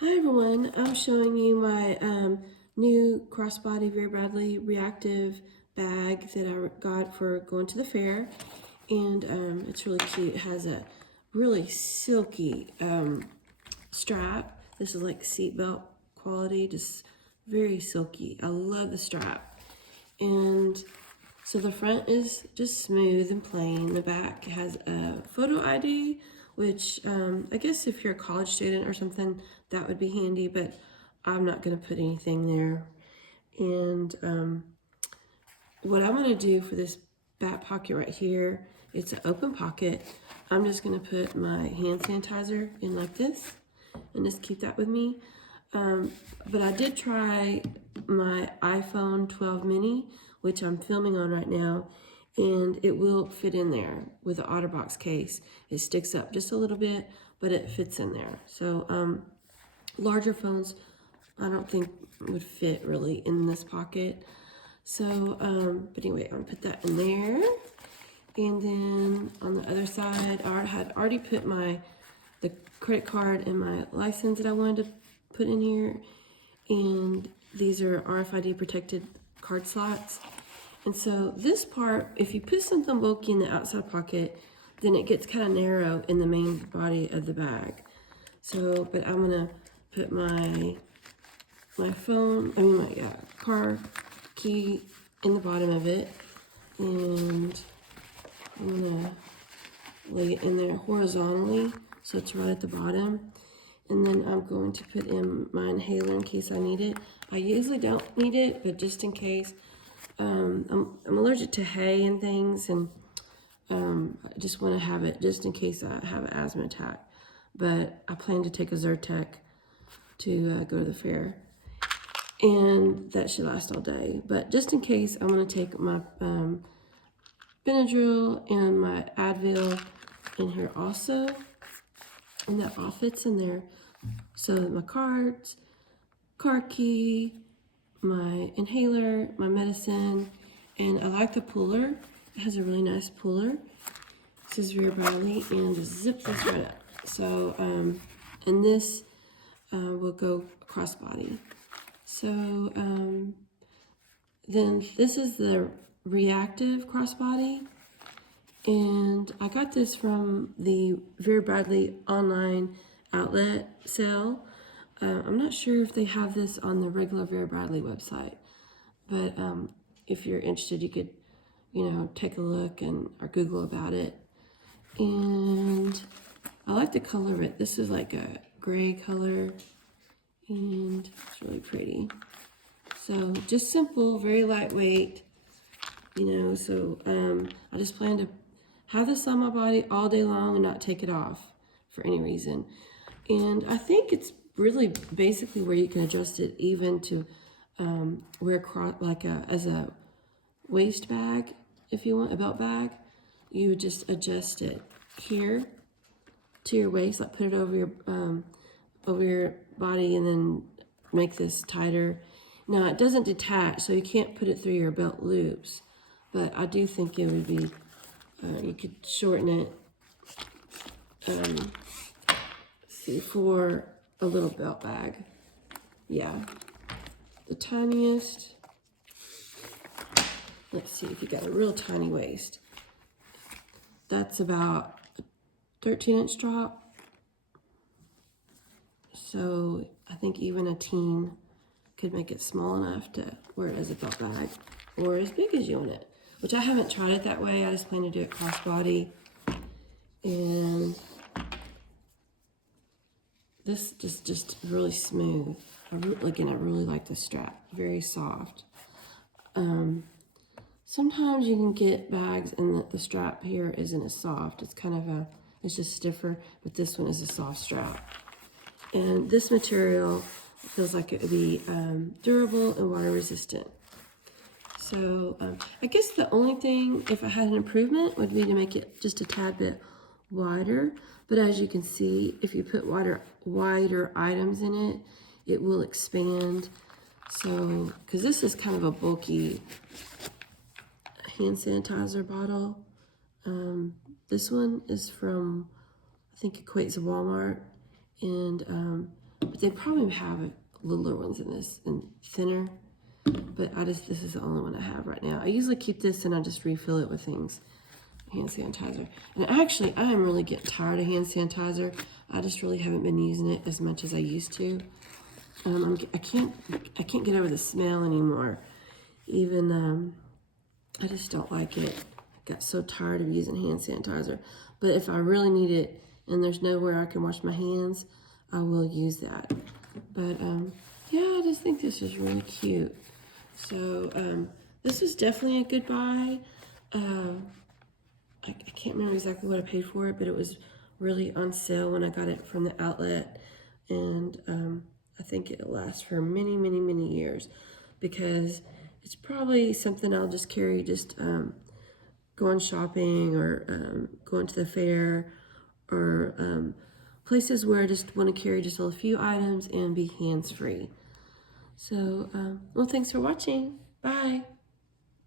Hi everyone, I'm showing you my new crossbody Vera Bradley reactive bag that I got for going to the fair, and it's really cute. It has a really silky strap. This is like seatbelt quality, just very silky. I love the strap. And so the front is just smooth and plain. The back has a photo ID, which I guess if you're a college student or something, that would be handy, but I'm not going to put anything there. And what I'm going to do for this back pocket right here, it's an open pocket. I'm just going to put my hand sanitizer in like this and just keep that with me. But I did try my iPhone 12 mini, which I'm filming on right now, and it will fit in there with the otterbox case. It sticks up just a little bit, but it fits in there. So larger phones, I don't think would fit really in this pocket. So, but anyway, I'm gonna put that in there. And then on the other side, I had already put the credit card and my license that I wanted to put in here. And these are RFID protected card slots. And so this part, if you put something bulky in the outside pocket, then it gets kind of narrow in the main body of the bag. So, but I'm gonna put my phone, my car key in the bottom of it, and I'm gonna lay it in there horizontally so it's right at the bottom. And then I'm going to put in my inhaler in case I need it. I usually don't need it, but just in case. I'm allergic to hay and things, and I just want to have it just in case I have an asthma attack. But I plan to take a Zyrtec to go to the fair, and that should last all day. But just in case, I'm going to take my Benadryl and my Advil in here also, and that all fits in there. So my cards, car key, my inhaler, my medicine, and I like the puller. It has a really nice puller. This is Vera Bradley, and just zip this right up. So, and this will go crossbody. So, then this is the reactive crossbody, and I got this from the Vera Bradley online outlet sale. I'm not sure if they have this on the regular Vera Bradley website, but if you're interested, you could, take a look or Google about it. And I like the color of it. This is like a gray color, and it's really pretty. So just simple, very lightweight, so I just plan to have this on my body all day long and not take it off for any reason. And I think it's really basically where you can adjust it even to wear as a waist bag. If you want a belt bag, you would just adjust it here to your waist, like put it over your body, and then make this tighter. Now it doesn't detach, so you can't put it through your belt loops, but I do think it would be you could shorten it for a little belt bag. Yeah, the tiniest. Let's see if you got a real tiny waist. That's about a 13-inch drop. So I think even a teen could make it small enough to wear it as a belt bag, or as big as you want it, which I haven't tried it that way. I just plan to do it crossbody. And this just really smooth. I really like the strap, very soft. Sometimes you can get bags and the strap here isn't as soft. It's it's just stiffer, but this one is a soft strap. And this material feels like it would be durable and water resistant. So I guess the only thing, if I had an improvement, would be to make it just a tad bit wider. But as you can see, if you put wider items in it, it will expand. So, because this is kind of a bulky hand sanitizer bottle. This one is from, I think, equates to Walmart. And but they probably have littler ones in this and thinner. But this is the only one I have right now. I usually keep this and I just refill it with things. Hand sanitizer. And actually, I am really getting tired of hand sanitizer. I just really haven't been using it as much as I used to. I can't get over the smell anymore. Even I just don't like it. I got so tired of using hand sanitizer. But if I really need it and there's nowhere I can wash my hands, I will use that. But yeah, I just think this is really cute. So this is definitely a good buy. I can't remember exactly what I paid for it, but it was really on sale when I got it from the outlet. And I think it'll last for many, many, many years, because it's probably something I'll just carry going shopping or going to the fair, or places where I just want to carry just a few items and be hands-free. So, well, thanks for watching. Bye.